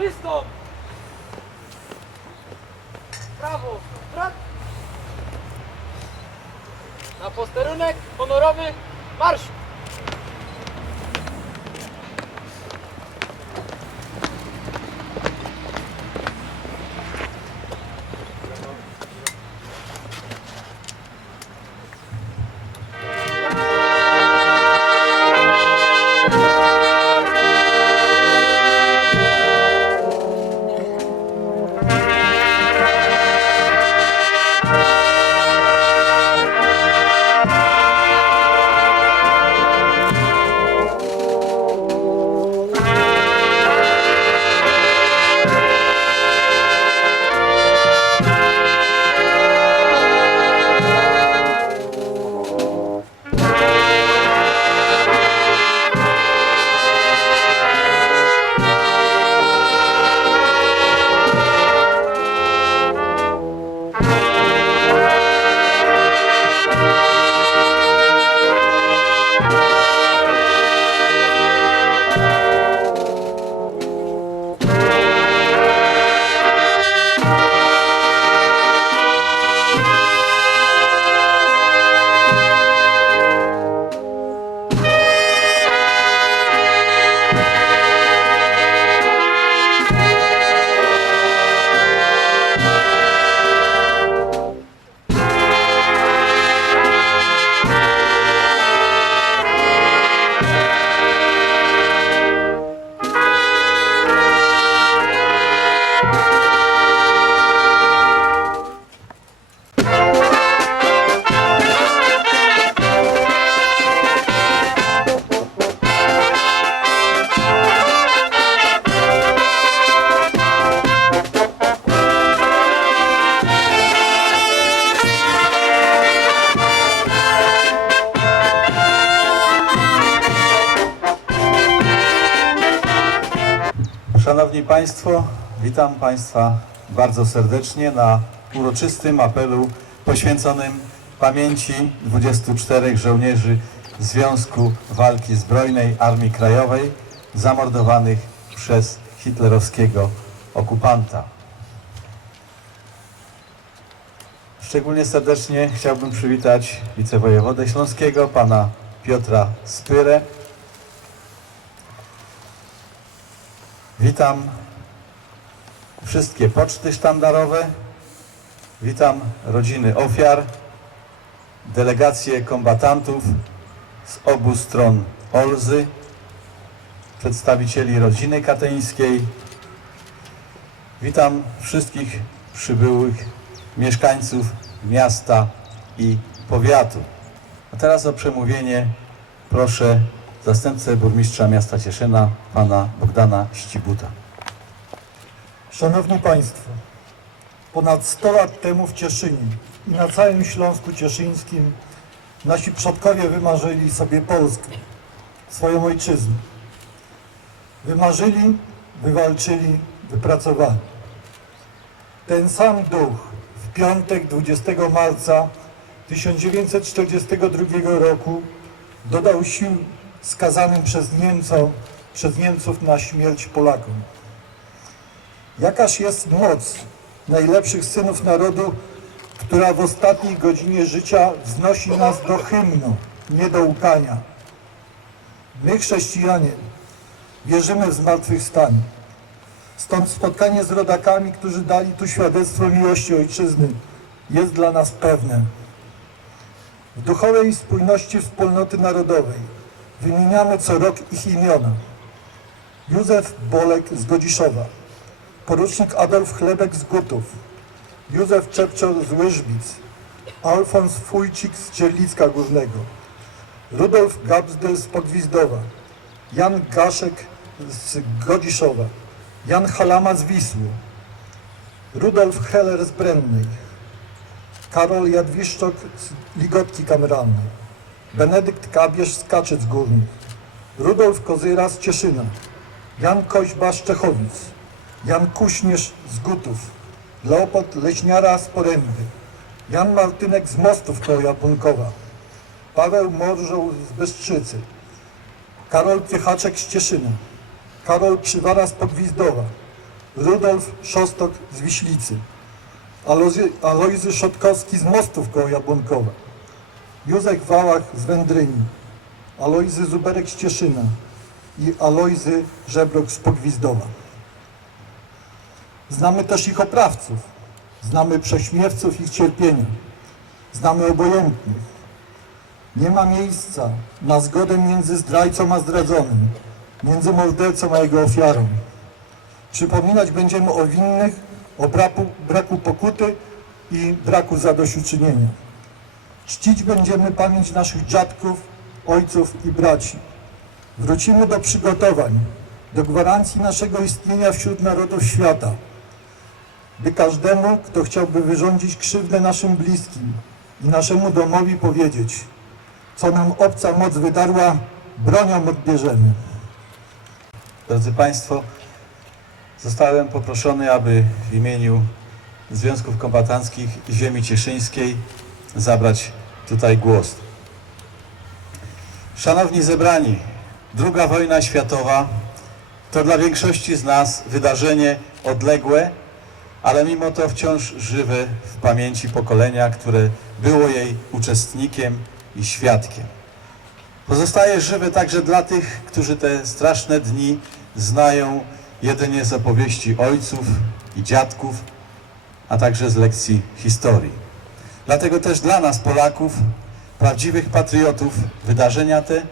Wystąp! Prawo! Brat! Na posterunek honorowy marsz! Witam Państwa bardzo serdecznie na uroczystym apelu poświęconym pamięci 24 żołnierzy Związku Walki Zbrojnej Armii Krajowej zamordowanych przez hitlerowskiego okupanta. Szczególnie serdecznie chciałbym przywitać wicewojewodę śląskiego, pana Piotra Spyrę, Witam wszystkie poczty sztandarowe, witam rodziny ofiar, delegacje kombatantów z obu stron Olzy, przedstawicieli rodziny katyńskiej. Witam wszystkich przybyłych mieszkańców miasta i powiatu. A teraz o przemówienie proszę zastępcę burmistrza miasta Cieszyna, pana Bogdana Ścibuta. Szanowni Państwo, ponad 100 lat temu w Cieszynie i na całym Śląsku Cieszyńskim nasi przodkowie wymarzyli sobie Polskę, swoją ojczyznę. Wymarzyli, wywalczyli, wypracowali. Ten sam duch w piątek 20 marca 1942 roku dodał sił skazanym przez, Niemcom, przez Niemców na śmierć Polakom. Jakaż jest moc najlepszych synów narodu, która w ostatniej godzinie życia wznosi nas do hymnu, nie do łkania. My, chrześcijanie, wierzymy w zmartwychwstanie. Stąd spotkanie z rodakami, którzy dali tu świadectwo miłości ojczyzny, jest dla nas pewne. W duchowej spójności wspólnoty narodowej wymieniamy co rok ich imiona. Józef Bolek z Godziszowa, porucznik Adolf Chlebek z Gutów, Józef Czepczor z Łyżbic, Alfons Fujcik z Cierlicka Górnego, Rudolf Gabsdel z Podwizdowa, Jan Gaszek z Godziszowa, Jan Halama z Wisły, Rudolf Heller z Brennej, Karol Jadwiszczok z Ligotki Kameralnej, Benedykt Kabierz z Kaczyc Górnych, Rudolf Kozyra z Cieszyna, Jan Koźba z Czechowic, Jan Kuśnierz z Gutów, Leopold Leśniara z Poręby, Jan Martynek z Mostów koło Punkowa, Paweł Morżoł z Bystrzycy, Karol Piechaczek z Cieszyna, Karol Przywara z Podwizdowa, Rudolf Szostok z Wiślicy, Alojzy, Alojzy Szotkowski z Mostów koło Jabłonkowa, Józef Wałach z Wędryni, Alojzy Zuberek z Cieszyna i Alojzy Żebrok z Pogwizdowa. Znamy też ich oprawców, znamy prześmiewców ich cierpienia, znamy obojętnych. Nie ma miejsca na zgodę między zdrajcą a zdradzonym, między mordercą a jego ofiarą. Przypominać będziemy o winnych, o braku, braku pokuty i braku zadośćuczynienia. Czcić będziemy pamięć naszych dziadków, ojców i braci. Wrócimy do przygotowań, do gwarancji naszego istnienia wśród narodów świata, by każdemu, kto chciałby wyrządzić krzywdę naszym bliskim i naszemu domowi powiedzieć, co nam obca moc wydarła, bronią odbierzemy. Drodzy Państwo, zostałem poproszony, aby w imieniu Związków Kombatanckich Ziemi Cieszyńskiej zabrać tutaj głos. Szanowni zebrani, II wojna światowa to dla większości z nas wydarzenie odległe, ale mimo to wciąż żywe w pamięci pokolenia, które było jej uczestnikiem i świadkiem. Pozostaje żywe także dla tych, którzy te straszne dni znają jedynie z opowieści ojców i dziadków, a także z lekcji historii. Dlatego też dla nas, Polaków, prawdziwych patriotów, wydarzenia te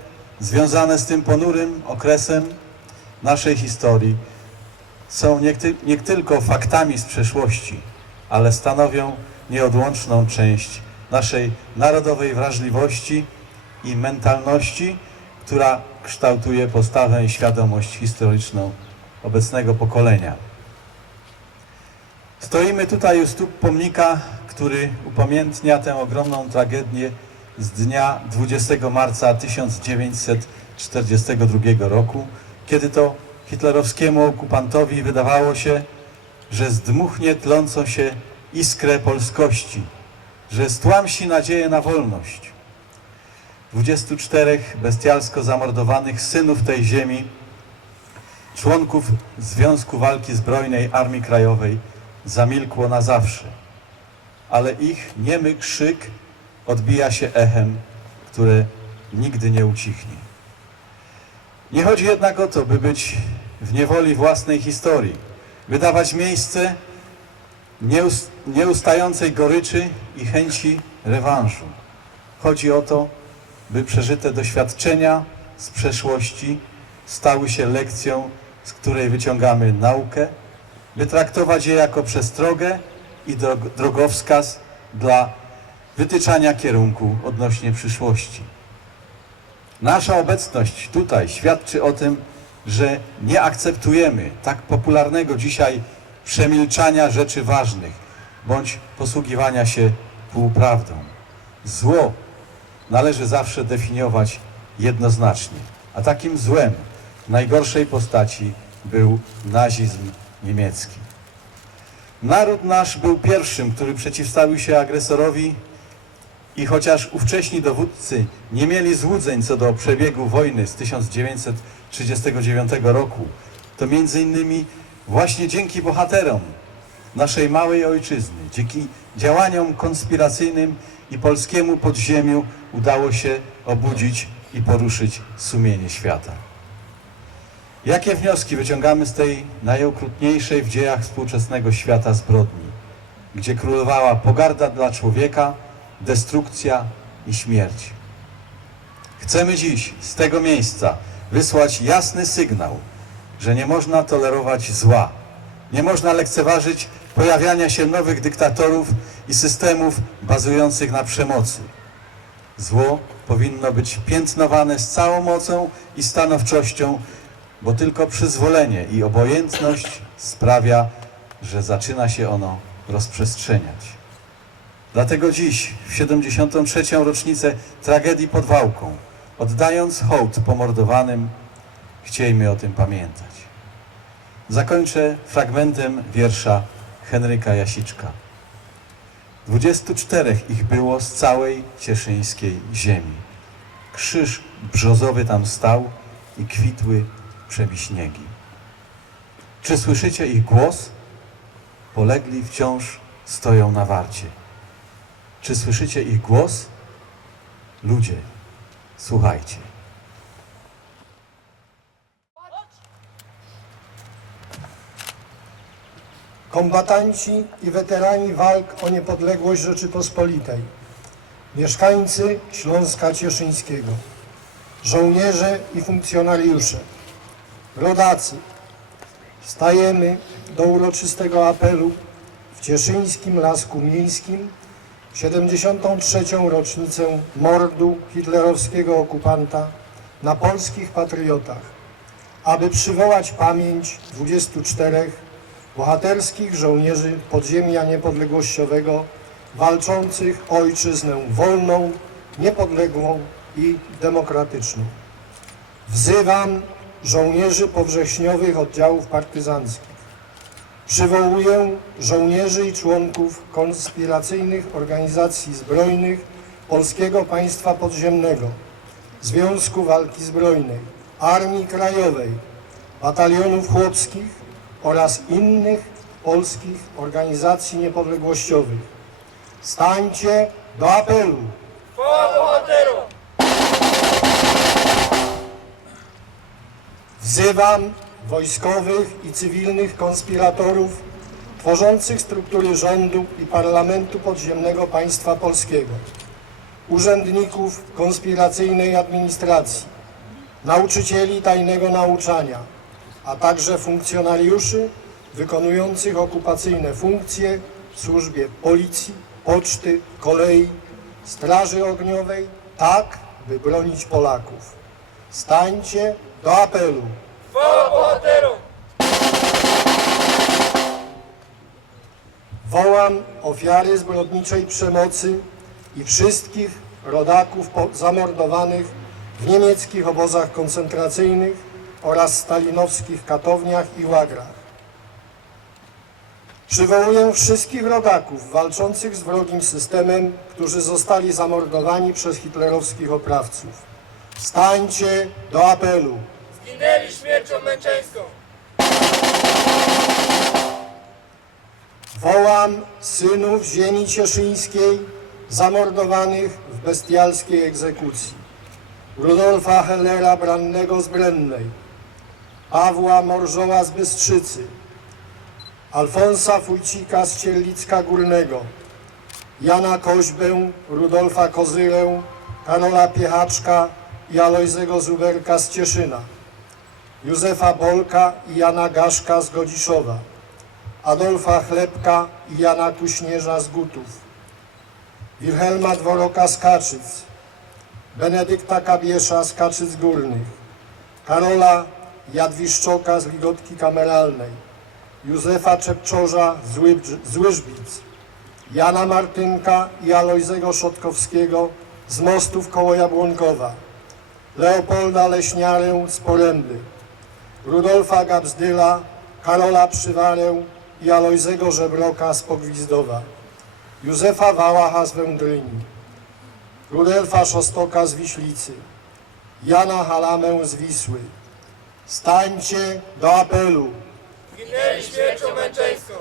związane z tym ponurym okresem naszej historii są nie, nie tylko faktami z przeszłości, ale stanowią nieodłączną część naszej narodowej wrażliwości i mentalności, która kształtuje postawę i świadomość historyczną obecnego pokolenia. Stoimy tutaj u stóp pomnika, który upamiętnia tę ogromną tragedię z dnia 20 marca 1942 roku, kiedy to hitlerowskiemu okupantowi wydawało się, że zdmuchnie tlącą się iskrę polskości, że stłamsi nadzieję na wolność. 24 bestialsko zamordowanych synów tej ziemi, członków Związku Walki Zbrojnej Armii Krajowej zamilkło na zawsze, ale ich niemy krzyk odbija się echem, które nigdy nie ucichnie. Nie chodzi jednak o to, by być w niewoli własnej historii, by dawać miejsce nieus- nieustającej goryczy i chęci rewanżu. Chodzi o to, by przeżyte doświadczenia z przeszłości stały się lekcją, z której wyciągamy naukę, by traktować je jako przestrogę i drog- drogowskaz dla wytyczania kierunku odnośnie przyszłości. Nasza obecność tutaj świadczy o tym, że nie akceptujemy tak popularnego dzisiaj przemilczania rzeczy ważnych bądź posługiwania się półprawdą. Zło należy zawsze definiować jednoznacznie, a takim złem w najgorszej postaci był nazizm niemiecki. Naród nasz był pierwszym, który przeciwstawił się agresorowi i chociaż ówcześni dowódcy nie mieli złudzeń co do przebiegu wojny z 1939 roku, to między innymi właśnie dzięki bohaterom naszej małej ojczyzny, dzięki działaniom konspiracyjnym i polskiemu podziemiu udało się obudzić i poruszyć sumienie świata. Jakie wnioski wyciągamy z tej najokrutniejszej w dziejach współczesnego świata zbrodni, gdzie królowała pogarda dla człowieka, destrukcja i śmierć? Chcemy dziś z tego miejsca wysłać jasny sygnał, że nie można tolerować zła, nie można lekceważyć pojawiania się nowych dyktatorów i systemów bazujących na przemocy. Zło powinno być piętnowane z całą mocą i stanowczością, bo tylko przyzwolenie i obojętność sprawia, że zaczyna się ono rozprzestrzeniać. Dlatego dziś, w 73. rocznicę tragedii pod Wałką, oddając hołd pomordowanym, chciejmy o tym pamiętać. Zakończę fragmentem wiersza Henryka Jasiczka. 24 ich było z całej cieszyńskiej ziemi. Krzyż brzozowy tam stał i kwitły przebiśniegi. Czy słyszycie ich głos? Polegli wciąż stoją na warcie. Czy słyszycie ich głos? Ludzie, słuchajcie. kombatanci i weterani walk o niepodległość Rzeczypospolitej, mieszkańcy Śląska Cieszyńskiego, żołnierze i funkcjonariusze, rodacy, stajemy do uroczystego apelu w Cieszyńskim Lasku Miejskim 73. rocznicę mordu hitlerowskiego okupanta na polskich patriotach, aby przywołać pamięć 24 bohaterskich żołnierzy podziemia niepodległościowego walczących o ojczyznę wolną, niepodległą i demokratyczną. Wzywam żołnierzy powrześniowych oddziałów partyzanckich. Przywołuję żołnierzy i członków konspiracyjnych organizacji zbrojnych Polskiego Państwa Podziemnego, Związku Walki Zbrojnej, Armii Krajowej, batalionów chłopskich oraz innych polskich organizacji niepodległościowych. Stańcie do apelu! Wzywam wojskowych i cywilnych konspiratorów tworzących struktury rządu i parlamentu podziemnego państwa polskiego, urzędników konspiracyjnej administracji, nauczycieli tajnego nauczania, a także funkcjonariuszy wykonujących okupacyjne funkcje w służbie policji, poczty, kolei, straży ogniowej, tak by bronić Polaków. Stańcie do apelu! Chwała bohaterom! Wołam ofiary zbrodniczej przemocy i wszystkich rodaków zamordowanych w niemieckich obozach koncentracyjnych oraz stalinowskich katowniach i łagrach. Przywołuję wszystkich rodaków walczących z wrogim systemem, którzy zostali zamordowani przez hitlerowskich oprawców. Stańcie do apelu! Zginęli śmiercią męczeńską! Wołam synów ziemi cieszyńskiej zamordowanych w bestialskiej egzekucji. Rudolfa Hellera Brannego z Brennej, Pawła Morżoła z Bystrzycy, Alfonsa Fujcika z Cierlicka Górnego, Jana Koźbę, Rudolfa Kozyrę, Karola Piechaczka i Alojzego Zuberka z Cieszyna, Józefa Bolka i Jana Gaszka z Godziszowa, Adolfa Chlebka i Jana Kuśnierza z Gutów, Wilhelma Dworoka z Kaczyc, Benedykta Kabiesza z Kaczyc Górnych, Karola Jadwiszczoka z Ligotki Kameralnej, Józefa Czepczorza z Łyb- z Łyżbic, Jana Martynka i Alojzego Szotkowskiego z Mostów koło Jabłonkowa, Leopolda Leśniarę z Poręby, Rudolfa Gabzdyla, Karola Przywarę i Alojzego Żebroka z Pogwizdowa, Józefa Wałacha z Wędryni, Rudelfa Szostoka z Wiślicy, Jana Halamę z Wisły. Stańcie do apelu! Zginęli śmiercią męczeńską!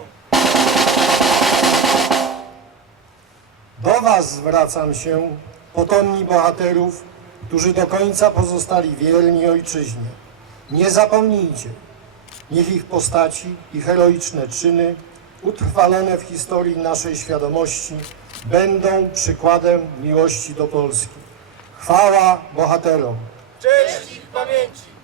Do Was zwracam się, potomni bohaterów, którzy do końca pozostali wierni ojczyźnie. Nie zapomnijcie, niech ich postaci i heroiczne czyny, utrwalone w historii naszej świadomości, będą przykładem miłości do Polski. Chwała bohaterom! Cześć ich pamięci!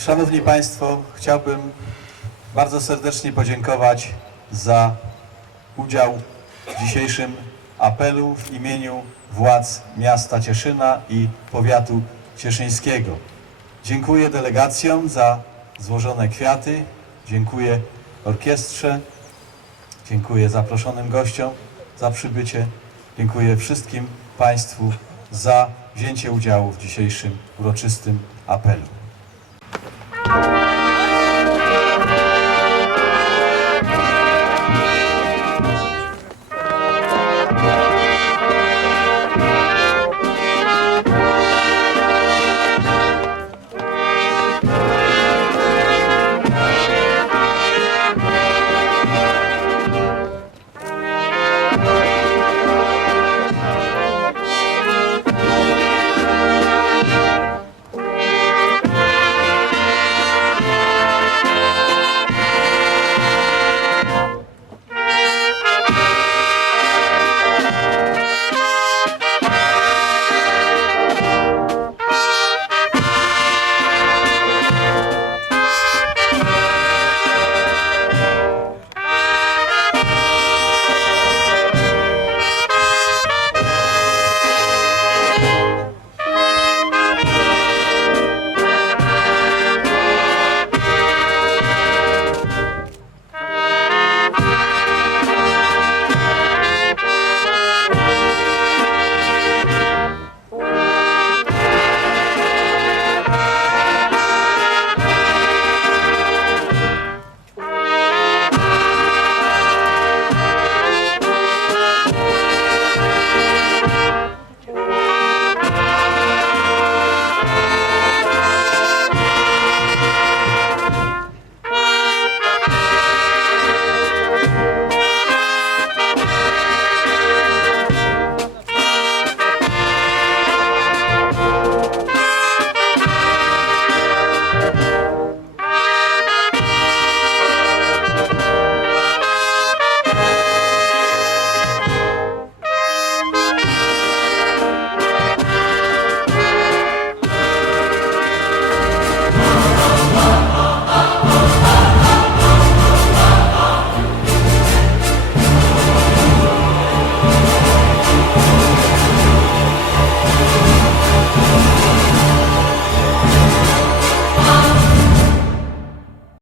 Szanowni Państwo, chciałbym bardzo serdecznie podziękować za udział w dzisiejszym apelu w imieniu władz miasta Cieszyna i powiatu cieszyńskiego. Dziękuję delegacjom za złożone kwiaty, dziękuję orkiestrze, dziękuję zaproszonym gościom za przybycie, dziękuję wszystkim Państwu za wzięcie udziału w dzisiejszym uroczystym apelu.